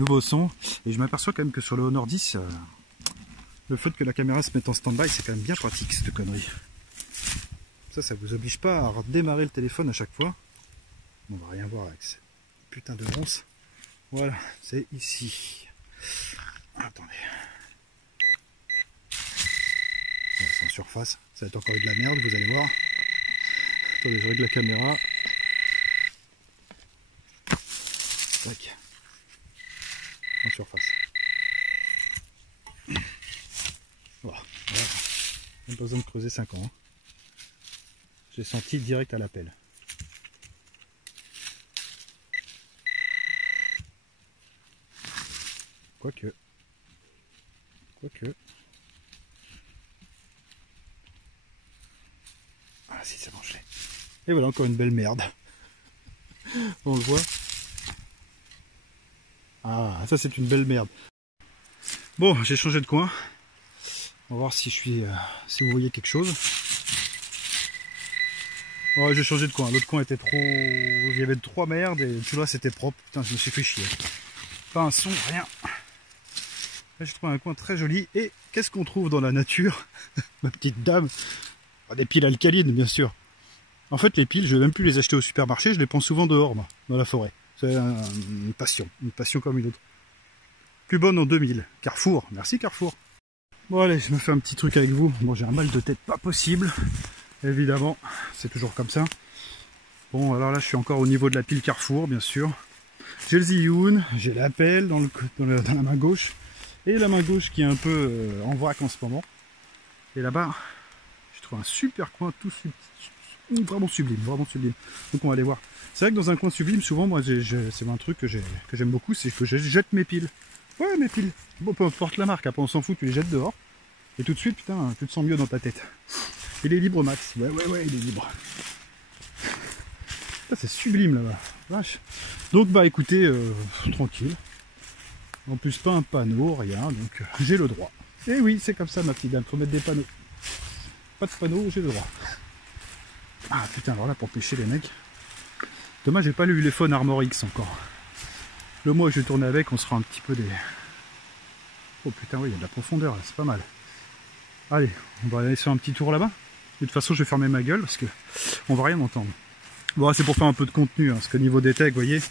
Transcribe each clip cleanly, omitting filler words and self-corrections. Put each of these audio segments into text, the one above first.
nouveau son. Et je m'aperçois quand même que sur le Honor 10, le fait que la caméra se mette en stand-by, c'est quand même bien pratique cette connerie. Ça vous oblige pas à redémarrer le téléphone à chaque fois. On va rien voir avec cette putain de ronce. Voilà, c'est ici. Attendez. Voilà, c'est en surface. Ça va être encore eu de la merde, vous allez voir. Attendez, je règle la caméra. Tac. En surface. Voilà. Même pas besoin de creuser 5 ans. Hein. J'ai senti direct à l'appel. Quoique. Ah si, c'est bon, je l'ai. Et voilà, encore une belle merde. On le voit. Ah, ça c'est une belle merde. Bon, j'ai changé de coin. On va voir si je suis, si vous voyez quelque chose. Ouais, j'ai changé de coin. L'autre coin était trop... Il y avait 3 merdes et tout là c'était propre. Putain, je me suis fait chier. Pas un son, rien. Là, j'ai trouvé un coin très joli. Et qu'est-ce qu'on trouve dans la nature? Ma petite dame. Des piles alcalines, bien sûr. En fait, les piles, je vais même plus les acheter au supermarché. Je les prends souvent dehors, moi, dans la forêt. C'est une passion comme une autre. Plus bonne en 2000. Carrefour, merci Carrefour. Bon allez, je me fais un petit truc avec vous. Bon, j'ai un mal de tête pas possible. Évidemment, c'est toujours comme ça. Bon, alors là, je suis encore au niveau de la pile Carrefour, bien sûr. J'ai le Zhiyun, j'ai l'appel dans la main gauche. Et la main gauche qui est un peu en vrac en ce moment. Et là-bas, je trouve un super coin, tout vraiment sublime, vraiment sublime. Donc on va aller voir. C'est vrai que dans un coin sublime, souvent, moi, c'est un truc que j'aime beaucoup, c'est que je jette mes piles. Ouais, mes piles. Bon, peu importe la marque, après on s'en fout, tu les jettes dehors. Et tout de suite, putain, tu te sens mieux dans ta tête. Il est libre, Max. Ouais, il est libre. C'est sublime là-bas. Vache. Donc, bah écoutez, tranquille. En plus, pas un panneau, rien, donc j'ai le droit. Et oui, c'est comme ça, ma petite dame, faut mettre des panneaux. Pas de panneau, j'ai le droit. Ah putain, alors là, pour pêcher les mecs. Dommage, j'ai pas lu les Phone Armor X encore. Le mois où je vais tourner avec, on se fera un petit peu des... Oh putain, oui, il y a de la profondeur, c'est pas mal. Allez, on va aller sur un petit tour là-bas. De toute façon, je vais fermer ma gueule parce que on va rien entendre. Bon, c'est pour faire un peu de contenu, hein, parce que niveau des techs, vous voyez...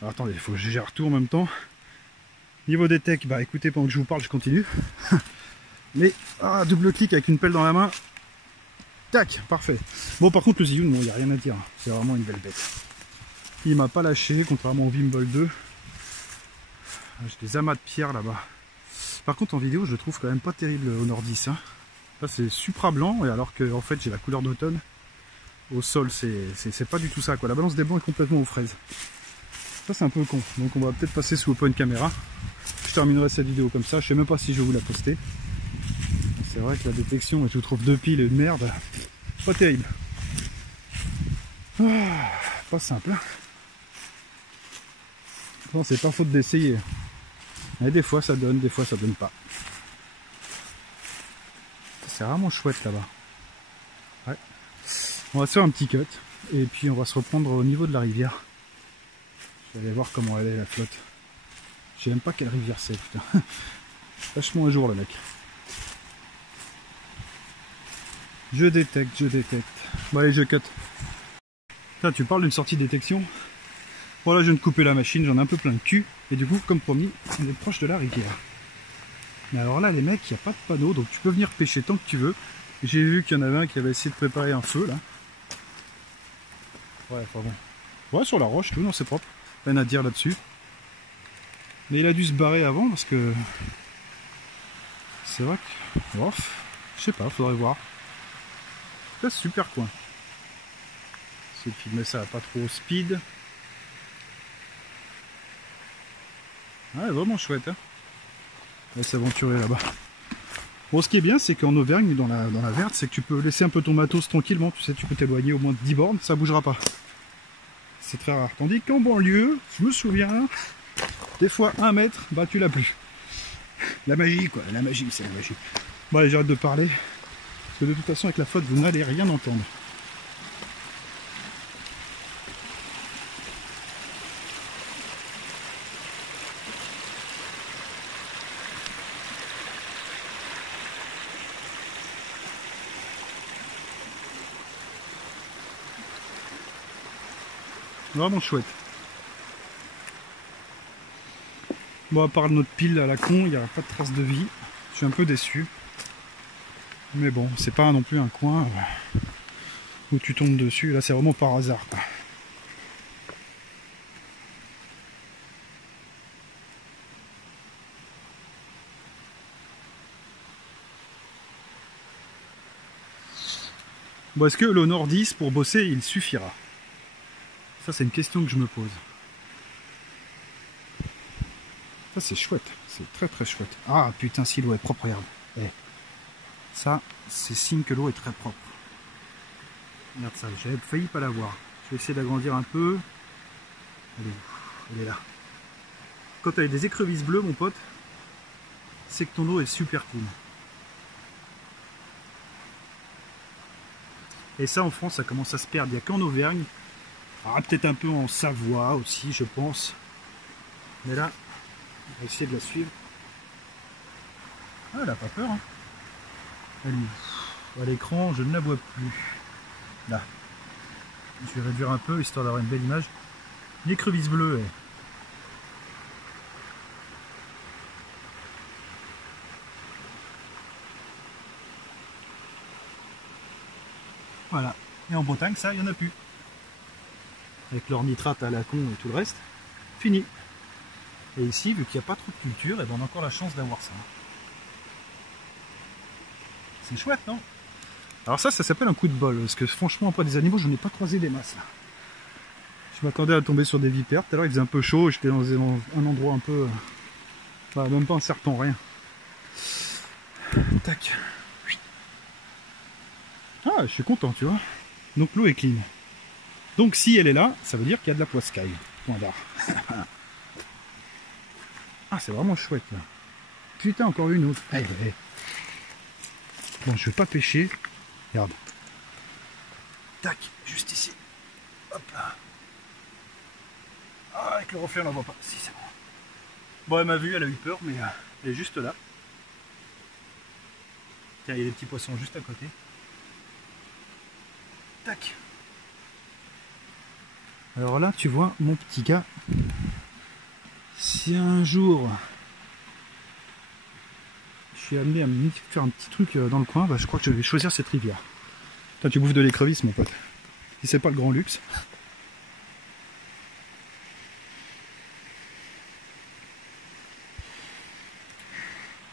Alors, attendez, il faut que je gère tout en même temps. Niveau des techs, bah écoutez, pendant que je vous parle, je continue. Mais, double clic avec une pelle dans la main. Tac, parfait. Bon, par contre, le Zhiyun, il n'y a rien à dire. C'est vraiment une belle bête. Il m'a pas lâché, contrairement au Wimbledon 2. J'ai des amas de pierres là-bas. Par contre, en vidéo, je le trouve quand même pas terrible au Honor 10. Hein. Là, c'est supra blanc, et alors que en fait, j'ai la couleur d'automne. Au sol, c'est pas du tout ça, quoi. La balance des blancs est complètement aux fraises. Ça, c'est un peu con. Donc, on va peut-être passer sous open camera. Je terminerai cette vidéo comme ça. Je sais même pas si je vais vous la poster. C'est vrai que la détection, et tu trouves 2 piles et de merde. Pas terrible. Pas simple. Non, c'est pas faute d'essayer. Et des fois ça donne, des fois ça donne pas. C'est vraiment chouette là-bas. Ouais. On va se faire un petit cut. Et puis on va se reprendre au niveau de la rivière. Je vais aller voir comment elle est la flotte. Je sais même pas quelle rivière c'est, putain. Lâche-moi un jour le mec. Je détecte. Bon allez, je cut. Putain, tu parles d'une sortie de détection. Voilà, je viens de couper la machine, j'en ai un peu plein le cul. Et du coup, comme promis, on est proche de la rivière. Mais alors là, les mecs, il n'y a pas de panneau, donc tu peux venir pêcher tant que tu veux. J'ai vu qu'il y en avait un qui avait essayé de préparer un feu, là. Ouais, pas bon. Ouais, sur la roche, tout, non, c'est propre. Rien à dire là-dessus. Mais il a dû se barrer avant, parce que... C'est vrai que... Oh, je sais pas, faudrait voir. C'est super coin. Essayer de filmer ça pas trop speed. Ouais, vraiment chouette, hein. On va s'aventurer là-bas. Bon, ce qui est bien, c'est qu'en Auvergne, dans la verte, c'est que tu peux laisser un peu ton matos tranquillement. Tu sais, tu peux t'éloigner au moins de 10 bornes, ça bougera pas. C'est très rare. Tandis qu'en banlieue, je me souviens, des fois 1 mètre, bah tu l'as plus. La magie, quoi. La magie, c'est la magie. Bon, allez, j'arrête de parler. Parce que de toute façon, avec la flotte, vous n'allez rien entendre. Vraiment chouette. Bon, à part notre pile à la con, il n'y a pas de trace de vie. Je suis un peu déçu. Mais bon, c'est pas non plus un coin où tu tombes dessus. Là, c'est vraiment par hasard, quoi. Bon, est-ce que le Nord 10 pour bosser, il suffira? Ça, c'est une question que je me pose. Ça, c'est chouette. C'est très très chouette. Ah, putain, si l'eau est propre, regarde. Eh. Ça, c'est signe que l'eau est très propre. Regarde ça, j'avais failli pas la voir. Je vais essayer d'agrandir un peu. Elle est là. Quand tu as des écrevisses bleues, mon pote, c'est que ton eau est super clean. Et ça, en France, ça commence à se perdre. Il n'y a qu'en Auvergne. Ah, peut-être un peu en Savoie aussi, je pense. Mais là, on va essayer de la suivre. Ah, elle n'a pas peur. Hein. À l'écran, je ne la vois plus. Là. Je vais réduire un peu, histoire d'avoir une belle image. L'écrevisse bleue. Voilà. Et en Bretagne, ça, il n'y en a plus. Avec leur nitrate à la con et tout le reste. Fini. Et ici, vu qu'il n'y a pas trop de culture, et ben on a encore la chance d'avoir ça. C'est chouette, non? Alors ça s'appelle un coup de bol, parce que franchement, après des animaux, je n'en ai pas croisé des masses. Là. Je m'attendais à tomber sur des vipères. Tout à l'heure, il faisait un peu chaud, j'étais dans un endroit un peu... Bah, même pas un serpent, rien. Tac. Ah, je suis content, tu vois. Donc l'eau est clean. Donc si elle est là, ça veut dire qu'il y a de la poiscaille. Point d'art. Ah, c'est vraiment chouette, là. Putain, encore une autre. Allez, allez. Bon, je vais pas pêcher. Regarde. Tac, juste ici. Hop là. Ah, avec le reflet, on la voit pas. Si, c'est bon. Bon, elle m'a vu, elle a eu peur, mais elle est juste là. Tiens, il y a des petits poissons juste à côté. Tac. Alors là, tu vois, mon petit gars, si un jour je suis amené à me faire un petit truc dans le coin, bah, je crois que je vais choisir cette rivière. Toi, tu bouffes de l'écrevisse, mon pote. Si c'est pas le grand luxe.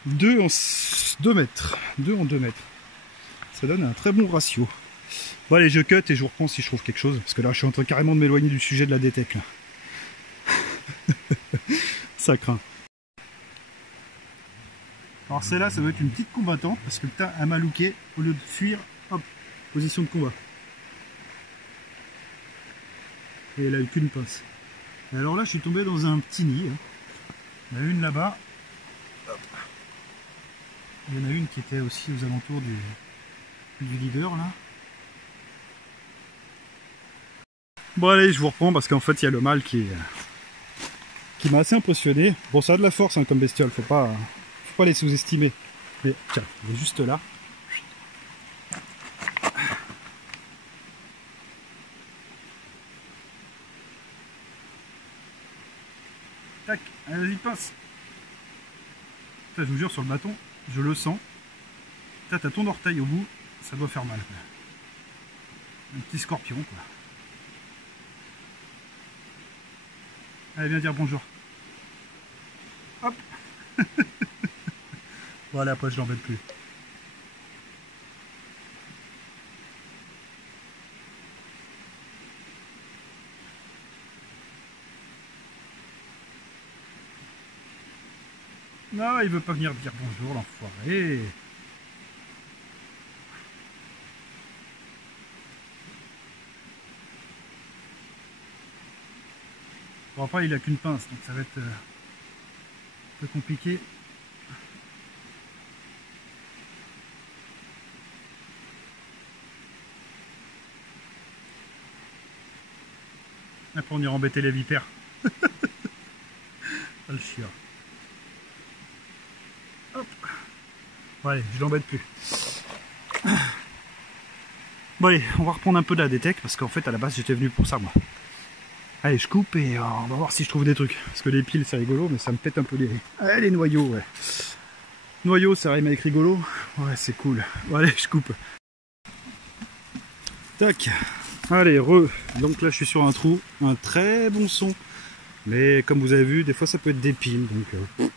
Deux en 2 mètres. 2 en 2 mètres. Ça donne un très bon ratio. Bon allez, je cut et je vous reprends si je trouve quelque chose. Parce que là, je suis en train carrément de m'éloigner du sujet de la détec. Là. Ça craint. Alors celle-là, ça doit être une petite combattante. Parce que putain, elle m'a looké. Au lieu de fuir, hop, position de combat. Et elle a eu qu'une pince. Et alors là, je suis tombé dans un petit nid. Hein. Il y en a une là-bas. Il y en a une qui était aussi aux alentours du leader là. Bon allez, je vous reprends parce qu'en fait il y a le mâle qui m'a assez impressionné. Bon, ça a de la force hein, comme bestiole, faut pas les sous-estimer. Mais tiens, il est juste là. Tac, allez, vas-y, passe. Ça, je vous jure, sur le bâton, je le sens. T'as ton orteil au bout, ça doit faire mal. Quoi. Un petit scorpion, quoi. Allez, viens dire bonjour. Hop. Voilà, après je l'embête plus. Non, il veut pas venir dire bonjour, l'enfoiré. Bon, après, il a qu'une pince, donc ça va être un peu compliqué. Après, on ira embêter les vipères. Ah, le chien. Hop. Bon, allez, je l'embête plus. Bon, allez, on va reprendre un peu de la détec, parce qu'en fait, à la base, j'étais venu pour ça, moi. Allez, je coupe et on va voir si je trouve des trucs. Parce que les piles, c'est rigolo, mais ça me pète un peu les noyaux, ouais. Noyaux, ça rime avec rigolo. Ouais, c'est cool. Bon, allez, je coupe. Tac. Allez, donc là, je suis sur un trou. Un très bon son. Mais comme vous avez vu, des fois, ça peut être des piles. Donc, tu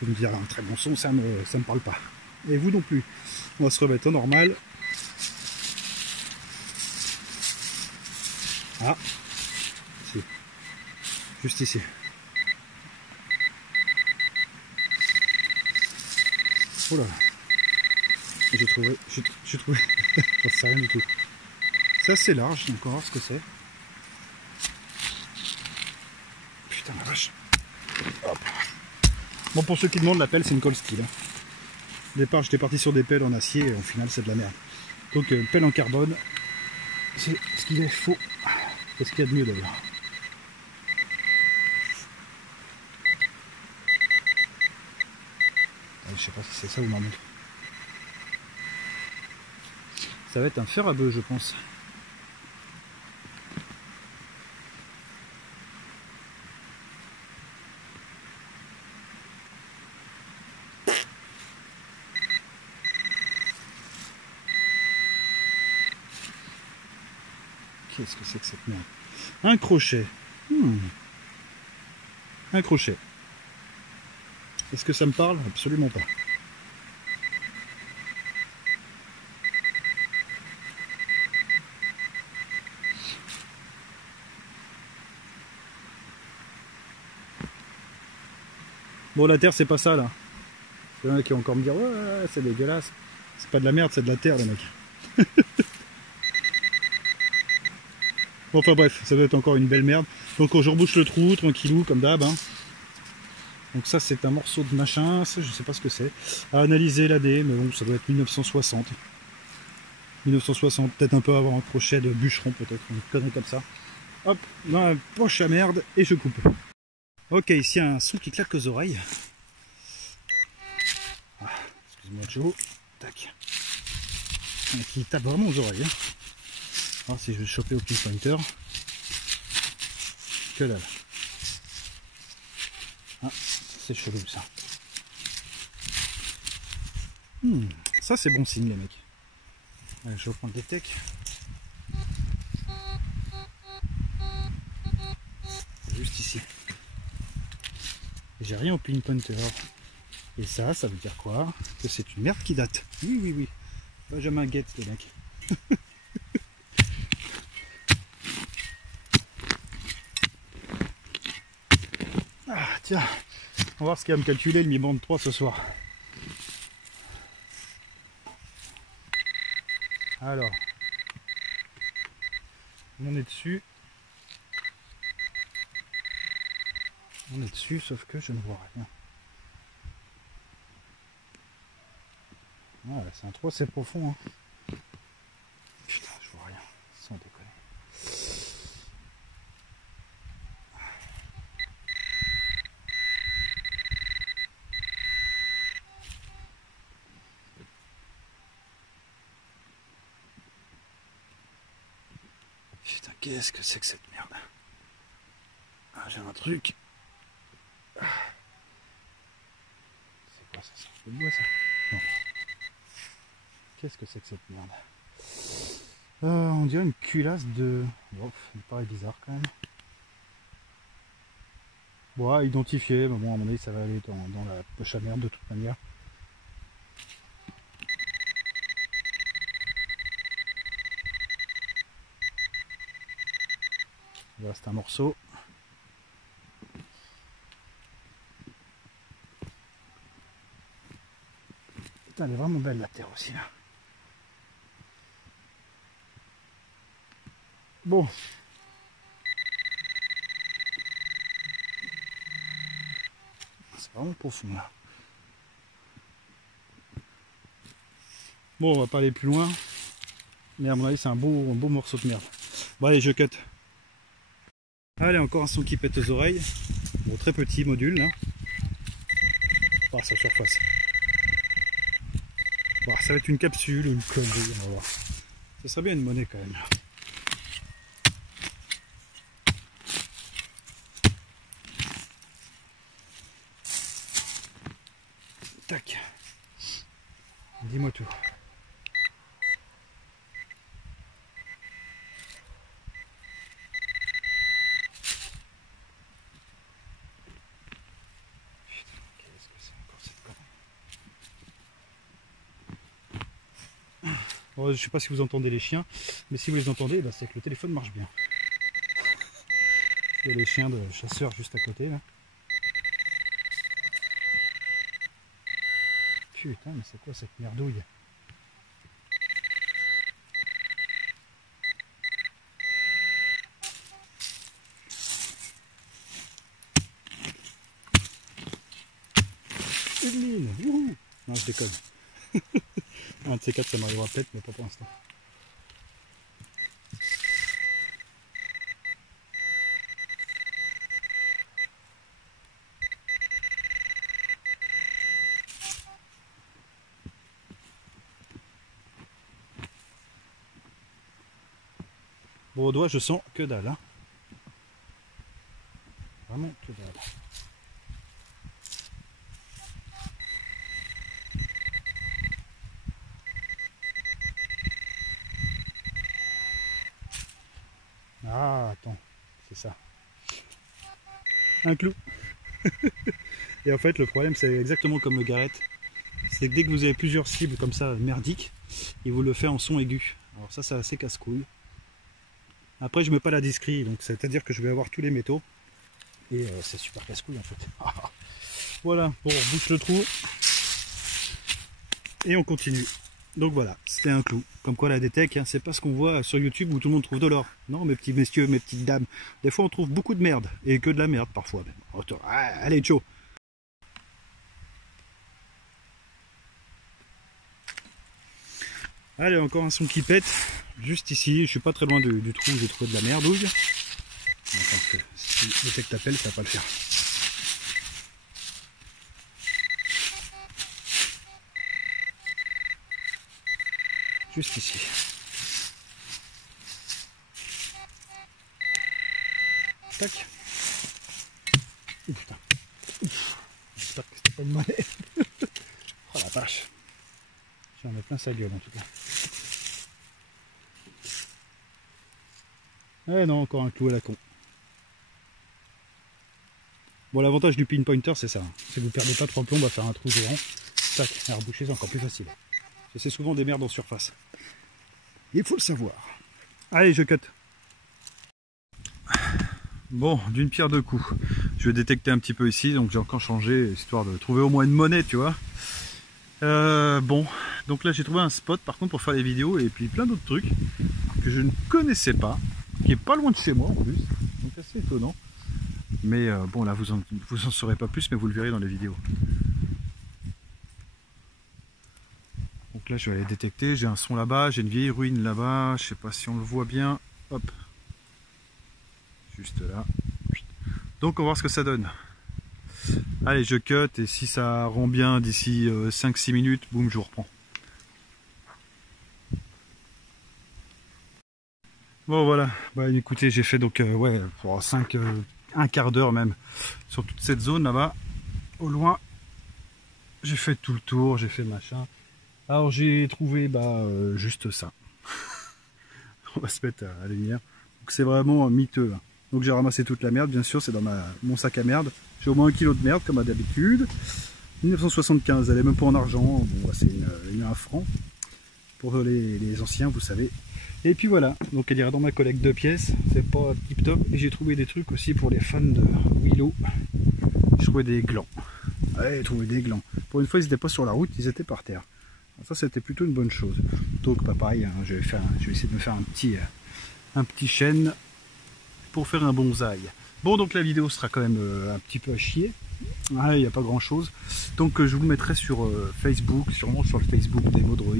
peux me dire, un très bon son, ça me parle pas. Et vous non plus. On va se remettre au normal. Ah. Ici. Juste ici. Oh là. J'ai trouvé. J'en sais rien du tout. C'est assez large, donc on va voir ce que c'est. Putain la vache. Hop. Bon, pour ceux qui demandent, la pelle, c'est une colle steel. Au départ, j'étais parti sur des pelles en acier, et au final, c'est de la merde. Donc, pelle en carbone, c'est ce qu'il faut. C'est ce qu'il y a de mieux d'ailleurs. Je sais pas si c'est ça ou non. Ça va être un fer à bœuf, je pense. Qu'est-ce que c'est que cette merde? Un crochet. Un crochet. Est-ce que ça me parle? Absolument pas. Bon, la terre, c'est pas ça, là. Il y en a qui vont encore me dire, ouais, c'est dégueulasse. C'est pas de la merde, c'est de la terre, les mecs. Bon, enfin bref, ça doit être encore une belle merde. Donc, je rebouche le trou, tranquillou, comme d'hab. Hein. Donc ça, c'est un morceau de machin, ça, je sais pas ce que c'est. À analyser l'année, mais bon, ça doit être 1960. 1960, peut-être un peu avant, un crochet de bûcheron, peut-être, une connerie comme ça. Hop, dans la poche à merde, et je coupe. Ok, ici, un son qui claque aux oreilles. Ah, excuse-moi, Joe. Tac. Qui tape vraiment aux oreilles. Hein. Alors si je vais choper au pinpointer. Que dalle. Ah, c'est chelou ça. Ça c'est bon signe les mecs. Allez, je vais reprendre les techs. Juste ici. J'ai rien au pinpointer. Et ça veut dire quoi? Que c'est une merde qui date. Oui, oui, oui. Benjamin Gates les mecs. Ah tiens, on va voir ce qu'il va me calculer le Mi Band 3 ce soir. Alors, on est dessus. On est dessus, sauf que je ne vois rien. Ah, c'est un trou assez profond. Hein. Putain, je vois rien, sans déconner. Putain, qu'est-ce que c'est que cette merde? Ah, j'ai un truc. C'est quoi ça? C'est le bois ça? Non. Qu'est-ce que c'est que cette merde? On dirait une culasse de... Oh, il paraît bizarre quand même. Bon, à identifier, mais bon, à mon avis, ça va aller dans la poche à merde de toute manière. Voilà, c'est un morceau. Putain, elle est vraiment belle la terre aussi là. Bon. C'est vraiment profond là. Bon, on va pas aller plus loin. Mais à mon avis, c'est un beau morceau de merde. Bon, allez, je cut. Allez, encore un son qui pète aux oreilles. Bon, très petit module là. Bon, sa surface. Bon, ça va être une capsule ou une connerie, on va voir. Ça serait bien une monnaie quand même. retour. Qu'est-ce que c'est encore cette connerie? Bon, je sais pas si vous entendez les chiens, mais si vous les entendez, c'est que le téléphone marche bien. Il y a les chiens de chasseurs juste à côté là. Putain, mais c'est quoi cette merdouille? Une mine. Wouhou. Non, je déconne. Un de ces quatre, ça m'arrivera peut-être, mais pas pour l'instant. Bon, au doigt, je sens que dalle. Hein. Vraiment que dalle. Ah, attends, c'est ça. Un clou. Et en fait, le problème, c'est exactement comme le garrette. C'est que dès que vous avez plusieurs cibles comme ça, merdiques, il vous le fait en son aigu. Alors ça, c'est assez casse-couille. Après, je mets pas la discrete, donc c'est-à-dire que je vais avoir tous les métaux. Et c'est super casse-couille en fait. Voilà, bon, on bouche le trou. Et on continue. Donc voilà, c'était un clou. Comme quoi la détec, hein, c'est pas ce qu'on voit sur YouTube où tout le monde trouve de l'or. Non, mes petits messieurs, mes petites dames. Des fois on trouve beaucoup de merde. Et que de la merde parfois. Allez, ciao. Allez, encore un son qui pète. Juste ici, je suis pas très loin du trou où j'ai trouvé de la merdouille. Parce que si le détec t'appelle, ça va pas le faire. Juste ici. Tac. Oh putain. J'espère que c'était pas une monnaie. Oh la vache. J'en ai plein sa gueule en tout cas. Eh non, encore un clou à la con. Bon, l'avantage du pinpointer, c'est ça. Si vous perdez pas trop plomb, à faire un trou géant. Tac, et reboucher, c'est encore plus facile. C'est souvent des merdes en surface. Il faut le savoir. Allez, je cut. Bon, d'une pierre deux coups. Je vais détecter un petit peu ici, donc j'ai encore changé, histoire de trouver au moins une monnaie, tu vois. Bon, donc là j'ai trouvé un spot par contre pour faire les vidéos et puis plein d'autres trucs que je ne connaissais pas, qui est pas loin de chez moi en plus, donc assez étonnant. Mais bon, là vous en saurez pas plus, mais vous le verrez dans les vidéos. Donc là je vais aller détecter, j'ai un son là-bas, j'ai une vieille ruine là-bas, je sais pas si on le voit bien, hop, juste là. Donc on va voir ce que ça donne. Allez, je cut et si ça rend bien d'ici 5-6 minutes, boum, je vous reprends. Bon voilà, bah écoutez, j'ai fait donc ouais, pour un quart d'heure même sur toute cette zone là-bas, au loin. J'ai fait tout le tour, j'ai fait machin. Alors j'ai trouvé juste ça. On va se mettre à la lumière. Donc c'est vraiment miteux. Hein. Donc j'ai ramassé toute la merde, bien sûr, c'est dans mon sac à merde. J'ai au moins 1 kilo de merde comme d'habitude. 1975, elle est même pas en argent. Bon, c'est un franc. Pour les anciens, vous savez. Et puis voilà, donc elle ira dans ma collecte de pièces. C'est pas tip top. Et j'ai trouvé des trucs aussi pour les fans de Willow. J'ai trouvé des glands. Ouais, j'ai trouvé des glands. Pour une fois, ils n'étaient pas sur la route, ils étaient par terre. Alors ça, c'était plutôt une bonne chose. Donc, pas pareil, hein, je vais essayer de me faire un petit chêne pour faire un bonsaï. Bon, donc la vidéo sera quand même un petit peu à chier. Il n'y a pas grand chose. Donc je vous le mettrai sur Facebook, sûrement sur le Facebook d'Emodroid.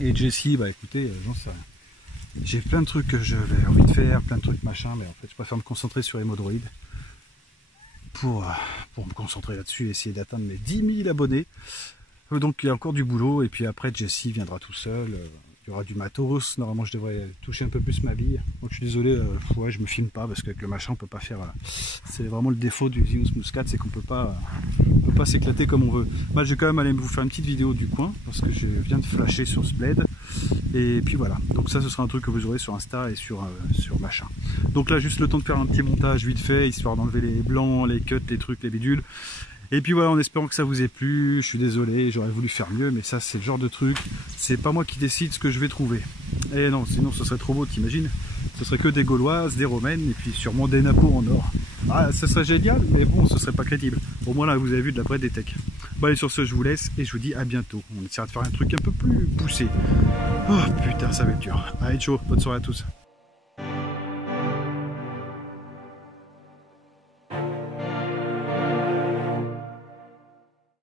Et Jessie, bah écoutez, j'en sais rien. J'ai plein de trucs que j'avais envie de faire, plein de trucs machin, mais en fait je préfère me concentrer sur Emodroid pour me concentrer là-dessus et essayer d'atteindre mes 10 000 abonnés. Donc il y a encore du boulot, et puis après Jessie viendra tout seul. Il y aura du matos, normalement je devrais toucher un peu plus ma bille. Donc je suis désolé, ouais, je me filme pas parce qu'avec le machin on peut pas faire. C'est vraiment le défaut du Zinus Muscat, c'est qu'on peut pas s'éclater comme on veut. Moi je vais quand même aller vous faire une petite vidéo du coin parce que je viens de flasher sur ce bled. Et puis voilà, donc ça ce sera un truc que vous aurez sur Insta et sur machin. Donc là juste le temps de faire un petit montage vite fait, histoire d'enlever les blancs, les cuts, les trucs, les bidules. Et puis voilà, en espérant que ça vous ait plu, je suis désolé, j'aurais voulu faire mieux, mais ça c'est le genre de truc, c'est pas moi qui décide ce que je vais trouver. Et non, sinon ce serait trop beau, t'imagines? Ce serait que des Gauloises, des Romaines, et puis sûrement des Napos en or. Ah, ça serait génial, mais bon, ce serait pas crédible. Au moins là, vous avez vu de la vraie détec. Bon allez, sur ce, je vous laisse, et je vous dis à bientôt. On essaiera de faire un truc un peu plus poussé. Oh putain, ça va être dur. Allez, ciao, bonne soirée à tous.